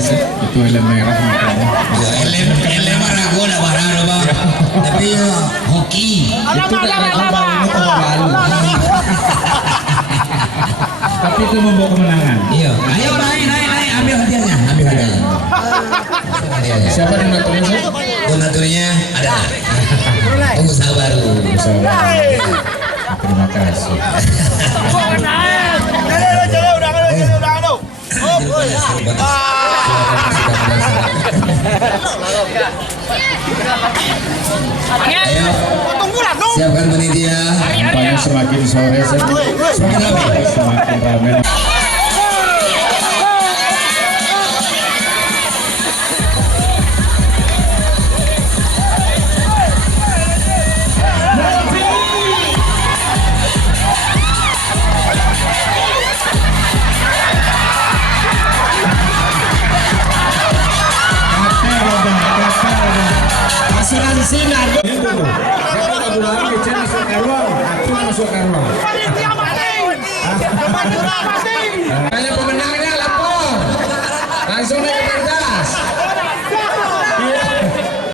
biasa itu helm merah makanya. Helm ragu lah barang bang. Tapi hoki. Itu ragu baru itu baru. Tapi itu membawa kemenangan. Iya. Ayo naik ambil hadiahnya. Siapa donaturnya sih? Donaturnya ada. Pengusaha baru. Terima kasih. Ayo, siapkan panitia. Nampaknya semakin sore Semakin ramai. semakin ramai. Asinan. Hanya pemenangnya lapor. Langsung naik ke